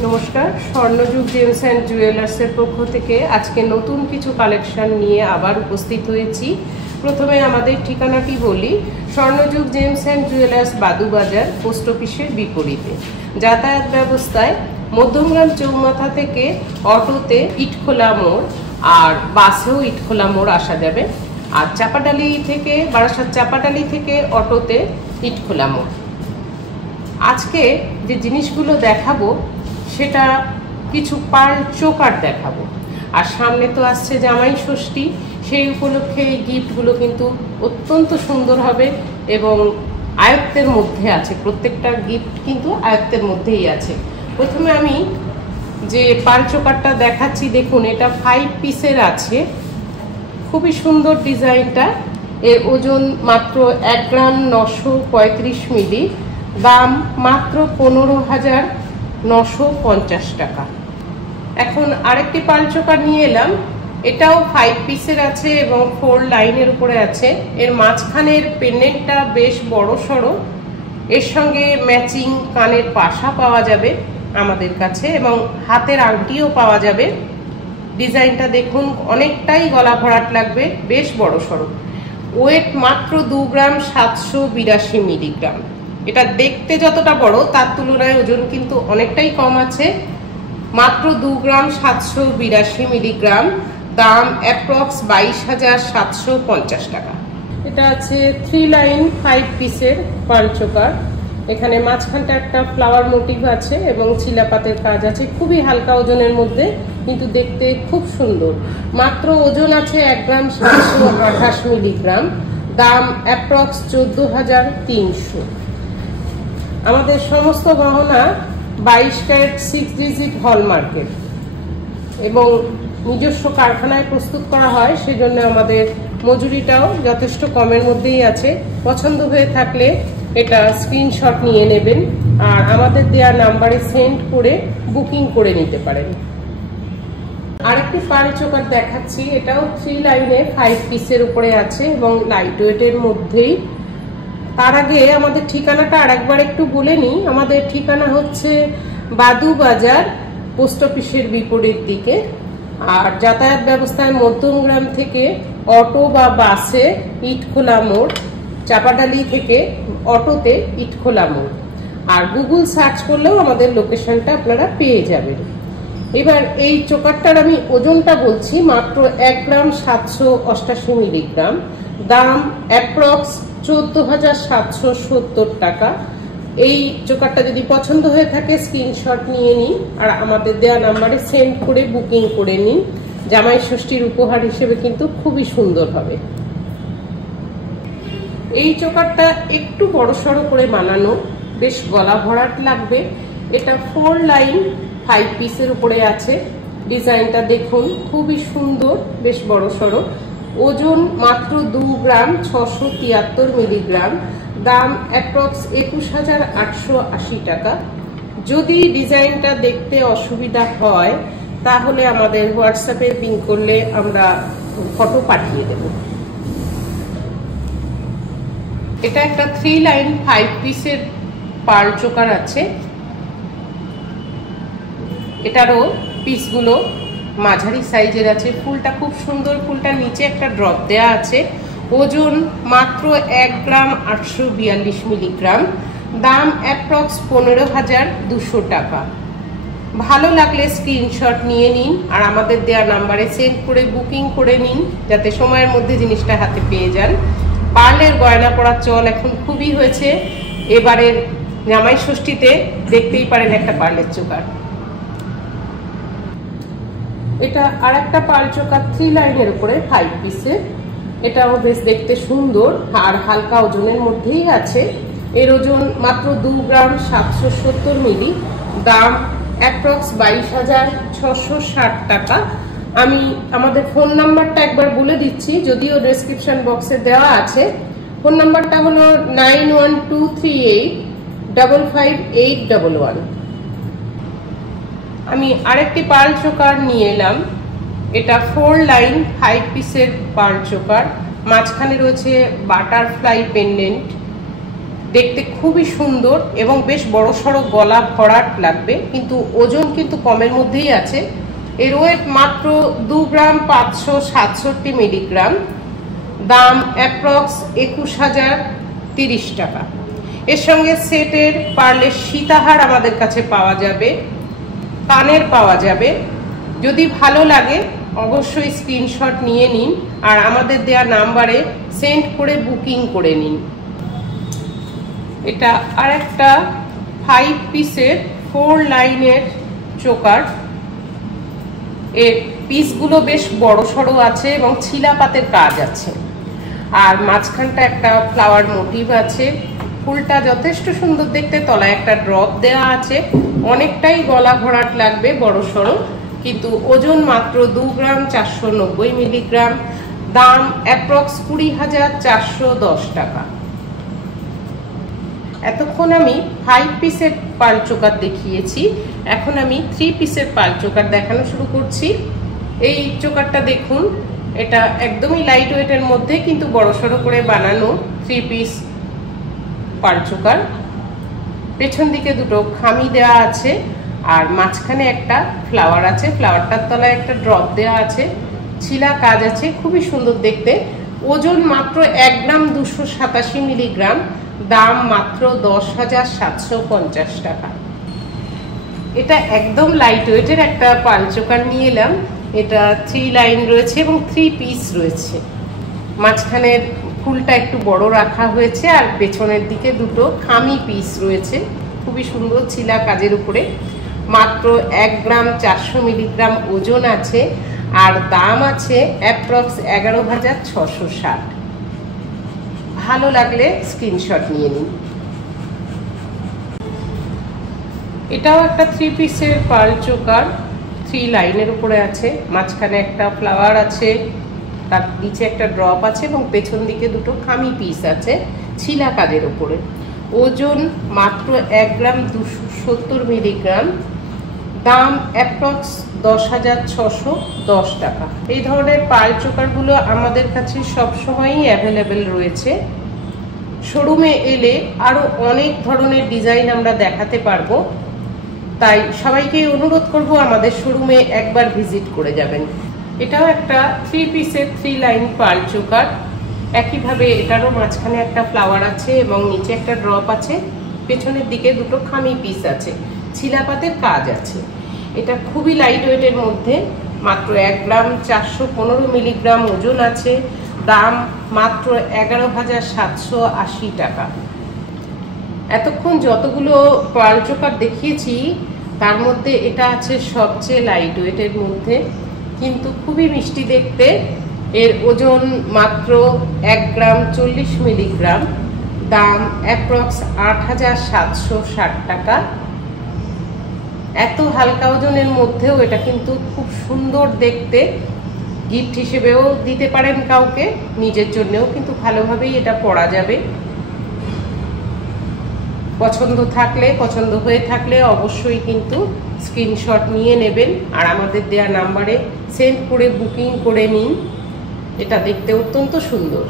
নমস্কার, স্বর্ণযুগ James and জুয়েলার্সের পক্ষ থেকে আজকে নতুন কিছু কালেকশন নিয়ে আবার উপস্থিত হয়েছি। প্রথমে আমাদের ঠিকানাটি বলি। স্বর্ণযুগ James and jewellers, Badubazar, post অফিসের বিপরীতে। যাতায়াত ব্যবস্থায় মধ্যমগ্রাম চৌমাথা থেকে অটোতে ইটখোলা মোড় আর বাসেও ইটখোলা মোড় আসা যাবে। আর চাপাডালি থেকে, বারাসাত চাপাডালি থেকে অটোতে ইটখোলা মোড়। আজকে যে জিনিসগুলো দেখাবো সেটা কিছু পার্ল চোকার দেখাবো। আর সামনে তো আসছে জামাই ষষ্ঠী, সেই উপলক্ষে এই গিফটগুলো কিন্তু অত্যন্ত সুন্দর হবে এবং আয়ত্তের মধ্যে আছে। প্রত্যেকটা গিফট কিন্তু আয়ত্তের মধ্যেই আছে। প্রথমে আমি যে পার্ল চোকারটা দেখাচ্ছি, দেখুন এটা 5 পিসের আছে। খুবই সুন্দর ডিজাইনটা। এর ওজন মাত্র 1 গ্রাম 935 মিলি। দাম মাত্র 15,950 টাকা। এখন আরেকটি পার্ল চোকার নিয়ে এলাম। এটাও 5 পিসের আছে এবং 4 লাইনের উপরে আছে। এর মাঝখানের পেন্ডেন্টটা বেশ বড় সড়ো। এর সঙ্গে ম্যাচিং কানের পাশা পাওয়া যাবে আমাদের কাছে এবং হাতের আংটিও পাওয়া যাবে। ডিজাইনটা দেখুন, অনেকটাই গলা ভরাট লাগবে, বেশ বড় সড়ো। ওয়েট মাত্র 2 গ্রাম 782 মিলিগ্রাম। এটা দেখতে যতটা বড় তার তুলনায় ওজন কিন্তু অনেকটাই কম আছে। মাত্র 2 গ্রাম 782 মিলিগ্রাম। দাম অ্যাপ্রক্স 22,750 টাকা। এটা আছে 3 লাইন 5 পিসের পার্ল চোকার। এখানে মাঝখানটা একটা ফ্লাওয়ার মোটিভ আছে এবং চিলাপাতের কাজ আছে। খুবই হালকা ওজনের মধ্যে, কিন্তু দেখতে খুব সুন্দর। মাত্র ওজন আছে 1 গ্রাম 728 মিলিগ্রাম। দাম অ্যাপ্রক্স 14,300। আমাদের সমস্ত গহনা 22 ক্যারেট 6 ডিজিট হলমার্কের এবং নিজস্ব কারখানায় প্রস্তুত করা হয়, সেজন্য আমাদের মজুরিটাও যথেষ্ট কমের মধ্যেই আছে। পছন্দ হয়ে থাকলে এটা স্ক্রিনশট নিয়ে নেবেন আর আমাদের দেওয়া নাম্বারে সেন্ড করে বুকিং করে নিতে পারেন। আরেকটি পার্ল চোকার দেখাচ্ছি। এটাও 3 লাইনে 5 পিসের উপরে আছে এবং লাইট ওয়েটের মধ্যেই। তার আগে আমাদের ঠিকানাটা আরেকবার একটু বলে নিই। আমাদের ঠিকানা হচ্ছে বাদুবাজার, পোস্ট অফিসের বিপরীত দিকে। আর যাতায়াত ব্যবস্থায় মধ্যমগ্রাম থেকে অটো বা বাসে ইটখোলা মোড়, চাপাডালি থেকে অটোতে ইটখোলা মোড়। আর গুগল সার্চ করলেও আমাদের লোকেশনটা আপনারা পেয়ে যাবেন। এবার এই চোকারটার আমি ওজনটা বলছি, মাত্র 1 গ্রাম 788 মিলিগ্রাম। দাম অ্যাপ্রক্স 14,770 টাকা। এই চোকারটা যদি পছন্দ হয়ে থাকে স্ক্রিনশট নিয়ে নিন আর আমাদের দেওয়া নাম্বারে সেন্ড করে বুকিং করে নিন। জামাই ষষ্ঠীর উপহার হিসেবে কিন্তু খুবই সুন্দর হবে। এই চোকারটা একটু বড়সড় করে বানানো, বেশ গলা ভরাট লাগবে। এটা 4 লাইন 5 পিসের উপরে আছে। ডিজাইনটা দেখুন, খুবই সুন্দর, বেশ বড়সড়। ওজন মাত্র 2 গ্রাম 673 মিলিগ্রাম। দাম অ্যাপ্রক্স 21,880 টাকা। যদি ডিজাইনটা দেখতে অসুবিধা হয় তাহলে আমাদের হোয়াটসঅ্যাপে পিং করলে আমরা ফটো পাঠিয়ে দেব। এটা একটা 3 লাইন 5 পিসের পার্ল চোকার আছে। এটারও পিসগুলো মাঝারি সাইজের আছে। ফুলটা খুব সুন্দর, ফুলটার নিচে একটা ড্রপ দেয়া আছে। ওজন মাত্র 1 গ্রাম 842 মিলিগ্রাম। দাম অ্যাপ্রক্স 15,200 টাকা। ভালো লাগলে স্ক্রিনশট নিয়ে নিন আর আমাদের দেওয়া নাম্বারে সেন্ড করে বুকিং করে নিন, যাতে সময়ের মধ্যে জিনিসটা হাতে পেয়ে যান। পার্লের গয়না পরার চল এখন খুবই হয়েছে। এবারের জামাই ষষ্ঠীতে দেখতেই পারেন একটা পার্লের চোকার। এটা আর একটা পার্ল চোকার 3 লাইনের উপরে 5 পিসের। এটাও বেশ দেখতে সুন্দর আর হালকা ওজনের মধ্যেই আছে। এর ওজন মাত্র 2 গ্রাম 770 মিলি। দাম অ্যাপ্রক্স 22,660 টাকা। আমি আমাদের ফোন নাম্বারটা একবার বলে দিচ্ছি, যদিও ডেসক্রিপশন বক্সে দেওয়া আছে। ফোন নাম্বারটা হলো 9123855811। আমি আরেকটি পার্ল চোকার নিয়ে এলাম। এটা 4 লাইন 5 পিসের পার্ল চোকার। মাঝখানে রয়েছে বাটারফ্লাই পেন্ডেন্ট। দেখতে খুবই সুন্দর এবং বেশ বড়সড় গলা ভরাট লাগবে, কিন্তু ওজন কিন্তু কমের মধ্যেই আছে। এর ওয়েট মাত্র 2 গ্রাম 567 মিলিগ্রাম, দাম অ্যাপ্রক্স 21,030 টাকা। এর সঙ্গে সেটের পার্লের সীতাহার আমাদের কাছে পাওয়া যাবে, কানের পাওয়া যাবে। যদি ভালো লাগে অবশ্যই স্ক্রিনশট নিয়ে নিন আর আমাদের দেওয়া নাম্বারে সেন্ড করে বুকিং করে নিন। এটা আর একটা 5 পিসের 4 লাইনের চোকার। এর পিসগুলো বেশ বড় সড়ো আছে এবং ছিলাপাতের কাজ আছে, আর মাঝখানটা একটা ফ্লাওয়ার মোটিভ আছে। ফুলটা যথেষ্ট সুন্দর দেখতে, তলায় একটা ড্রপ দেওয়া আছে। অনেকটাই গলা ভরাট লাগবে, বড় সড়ো, কিন্তু ওজন মাত্র 2 গ্রাম 490 মিলিগ্রাম, দাম অ্যাপ্রক্স 20,410 টাকা। এতক্ষণ আমি 5 পিসের পাল চোকার দেখিয়েছি, এখন আমি 3 পিসের পাল চোকার দেখানো শুরু করছি। এই চোকারটা দেখুন, এটা একদমই লাইট ওয়েটের মধ্যে কিন্তু বড়সড় করে বানানো 3 পিস পাল চোকার। পেছন দিকে দুটো খামি দেওয়া আছে আর মাঝখানে একটা ফ্লাওয়ার আছে, ফ্লাওয়ারটার তলায় একটা ড্রপ দেওয়া আছে, ছিলা কাজ আছে, খুবই সুন্দর দেখতে। ওজন মাত্র 1 গ্রাম 287 মিলিগ্রাম, দাম মাত্র 10,750 টাকা। এটা একদম লাইট ওয়েটের একটা পাল চোকার নিয়ে এলাম। এটা 3 লাইন রয়েছে এবং 3 পিস রয়েছে। মাঝখানের ফুলটা একটু বড় রাখা হয়েছে আর পেছনের দিকে দুটো খামি পিস রয়েছে, খুবই সুন্দর ছিলা কাজের উপরে। মাত্র 1 গ্রাম 400 মিলিগ্রাম ওজন আছে আর দাম আছে অ্যাপ্রক্স 11,660। ভালো লাগলে স্ক্রিনশট নিয়ে নিন। এটাও একটা 3 পিসের পাল চোকার, 3 লাইনের উপরে আছে। মাঝখানে একটা ফ্লাওয়ার আছে, তার নিচে একটা ড্রপ আছে এবং পেছন দিকে দুটো খামি পিস আছে ছিলা কাজের উপরে। ওজন মাত্র 1 গ্রাম 270 মিলিগ্রাম, দাম অ্যাপ্রক্স 10,610 টাকা। এই ধরনের পাল চোকারগুলো আমাদের কাছে সবসময়ই অ্যাভেলেবেল রয়েছে। শোরুমে এলে আরও অনেক ধরনের ডিজাইন আমরা দেখাতে পারবো, তাই সবাইকে অনুরোধ করব আমাদের শোরুমে একবার ভিজিট করে যাবেন। এটাও একটা 3 পিসের 3 লাইন পাল চোকার। একইভাবে এটারও মাঝখানে একটা ফ্লাওয়ার আছে এবং নিচে একটা ড্রপ আছে, পেছনের দিকে দুটো খামি পিস আছে, ছিলাপাতের কাজ আছে। এটা খুবই লাইট ওয়েটের মধ্যে, মাত্র 1 গ্রাম 415 মিলিগ্রাম ওজন আছে, দাম মাত্র 11,780 টাকা। এতক্ষণ যতগুলো পাল চোকার দেখিয়েছি তার মধ্যে এটা আছে সবচেয়ে লাইট ওয়েটের মধ্যে, কিন্তু খুবই মিষ্টি দেখতে। এর ওজন মাত্র 1 গ্রাম 40 মিলিগ্রাম, দাম অ্যাপ্রক্স 8,760 টাকা। এত হালকা ওজনের মধ্যেও এটা কিন্তু খুব সুন্দর দেখতে, গিফট হিসেবেও দিতে পারেন কাউকে, নিজের জন্যও কিন্তু ভালোভাবেই এটা পরা যাবে। পছন্দ হয়ে থাকলে অবশ্যই কিন্তু স্ক্রিনশট নিয়ে নেবেন আর আমাদের দেয়া নাম্বারে সেন্ড করে বুকিং করে নিন। এটা দেখতে অত্যন্ত সুন্দর।